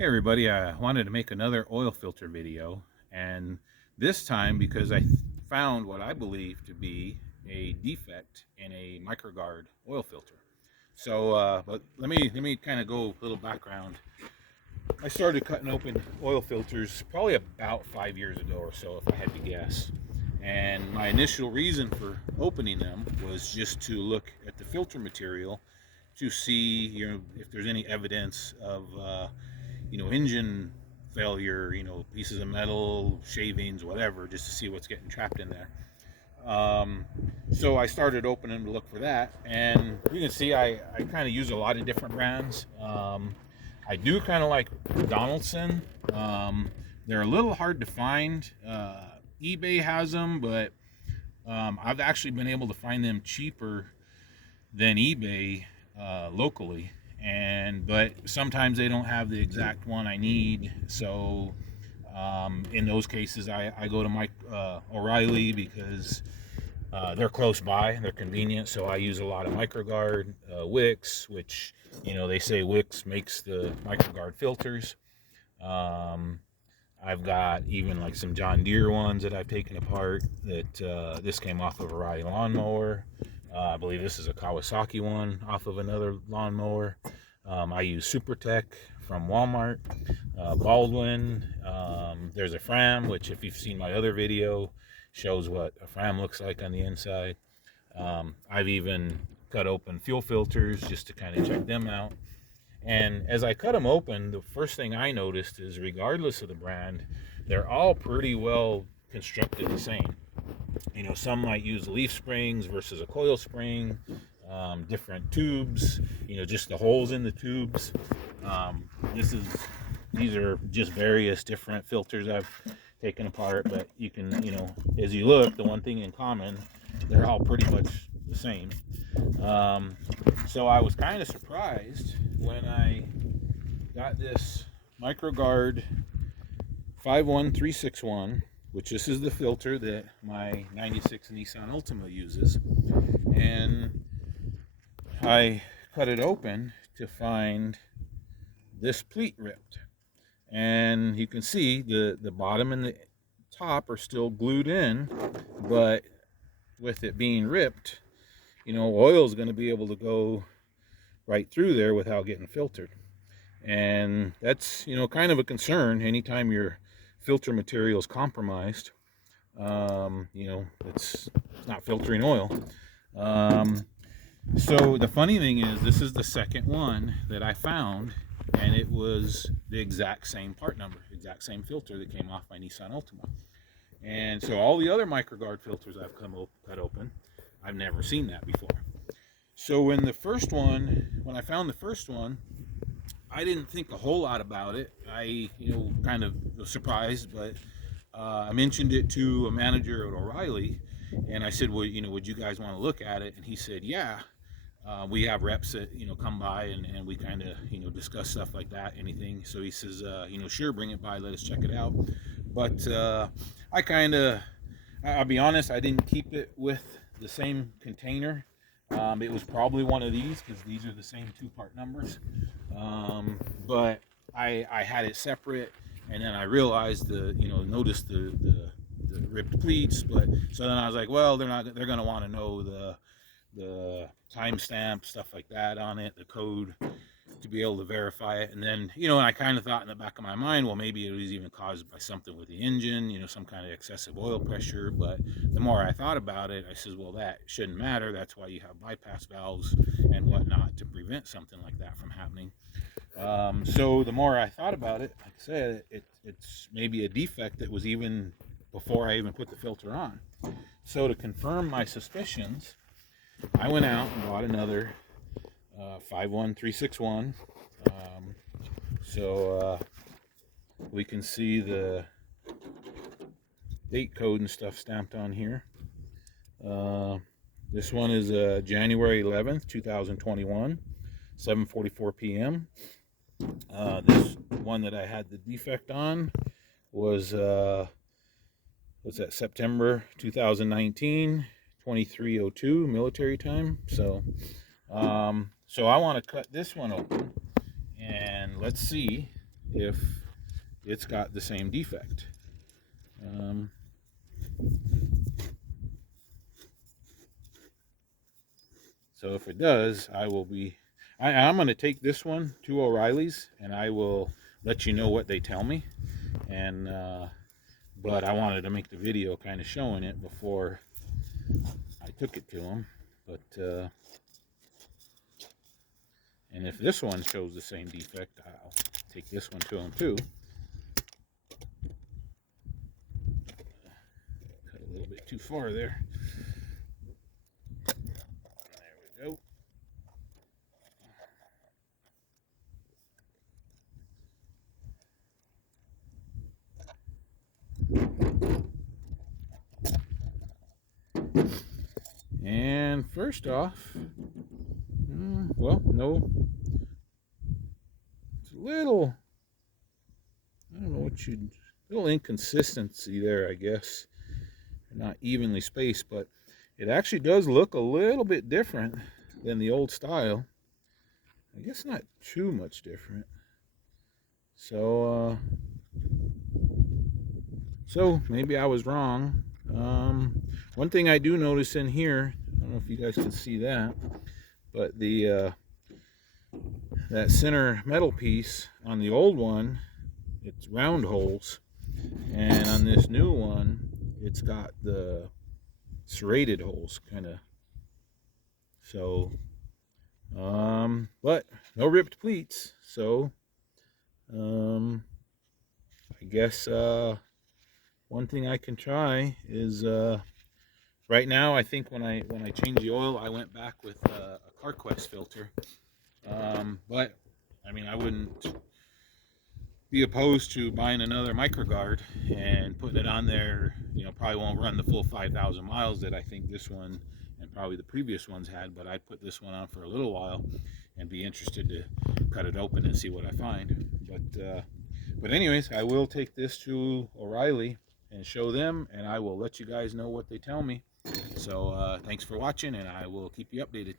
Hey everybody, I wanted to make another oil filter video, and this time because I found what I believe to be a defect in a Microgard oil filter. But let me kind of go a little background. I started cutting open oil filters probably about 5 years ago or so, if I had to guess. And my initial reason for opening them was just to look at the filter material to see, if there's any evidence of engine failure, pieces of metal, shavings, whatever, just to see what's getting trapped in there. So I started opening to look for that, and you can see I kind of use a lot of different brands. I do kind of like Donaldson. They're a little hard to find. eBay has them, but I've actually been able to find them cheaper than eBay locally. But sometimes they don't have the exact one I need, so in those cases I go to Mike O'Reilly because they're close by, they're convenient. So I use a lot of Microgard, Wicks, which they say Wicks makes the Microgard filters. I've got even like some John Deere ones that I've taken apart. That this came off of a Riding lawnmower. I believe this is a Kawasaki one off of another lawnmower. I use SuperTech from Walmart. Baldwin. There's a Fram, which if you've seen my other video, shows what a Fram looks like on the inside. I've even cut open fuel filters just to kind of check them out. And as I cut them open, the first thing I noticed is, regardless of the brand, they're all pretty well constructed the same. Some might use leaf springs versus a coil spring, different tubes, just the holes in the tubes. These are just various different filters I've taken apart, but you can, as you look, the one thing in common, they're all pretty much the same. So I was kind of surprised when I got this Microgard 51361, which this is the filter that my 96 Nissan Altima uses, and I cut it open to find this pleat ripped. And you can see the bottom and the top are still glued in, but with it being ripped, oil is going to be able to go right through there without getting filtered. And that's, kind of a concern anytime your filter material is compromised. It's not filtering oil. So the funny thing is, this is the second one that I found, and it was the exact same part number, exact same filter that came off my Nissan Altima. And so all the other Microgard filters I've cut open, I've never seen that before. So when I found the first one, I didn't think a whole lot about it. I, kind of was surprised, but I mentioned it to a manager at O'Reilly, and I said, well, would you guys want to look at it? And he said, yeah. We have reps that, come by and we kind of, discuss stuff like that, anything. So he says, sure, bring it by, let us check it out. But I'll be honest, I didn't keep it with the same container. It was probably one of these, because these are the same two-part numbers. But I had it separate, and then I realized noticed the ripped pleats. But so then I was like, well, they're going to want to know the timestamp, stuff like that on it, the code, to be able to verify it. And then, and I kind of thought in the back of my mind, well, maybe it was even caused by something with the engine, some kind of excessive oil pressure. But the more I thought about it, I says, well, that shouldn't matter. That's why you have bypass valves and whatnot to prevent something like that from happening. So the more I thought about it, like I said, it's maybe a defect that was even before I even put the filter on. So to confirm my suspicions, I went out and bought another 51361. We can see the date code and stuff stamped on here. This one is January 11th, 2021, 7:44 p.m. This one that I had the defect on was September 2019. 2302 military time. So I want to cut this one open, and let's see if it's got the same defect. So if it does, I'm going to take this one to O'Reilly's, and I will let you know what they tell me. And but I wanted to make the video kind of showing it before I took it to them. But and if this one shows the same defect, I'll take this one to them too. Cut a little bit too far there. There we go. And first off, well, no, it's a little, I don't know what little inconsistency there, I guess. Not evenly spaced, but it actually does look a little bit different than the old style. I guess not too much different. So, so maybe I was wrong. One thing I do notice in here, I don't know if you guys can see that, but the that center metal piece on the old one, it's round holes, and on this new one, it's got the serrated holes, kind of. So, but no ripped pleats. So, I guess one thing I can try is right now. I think when I changed the oil, I went back with a CarQuest filter. But I mean, I wouldn't be opposed to buying another Microgard and putting it on there. You know, probably won't run the full 5,000 miles that I think this one and probably the previous ones had, but I'd put this one on for a little while and be interested to cut it open and see what I find. But anyways, I will take this to O'Reilly and show them, and I will let you guys know what they tell me. So thanks for watching, and I will keep you updated.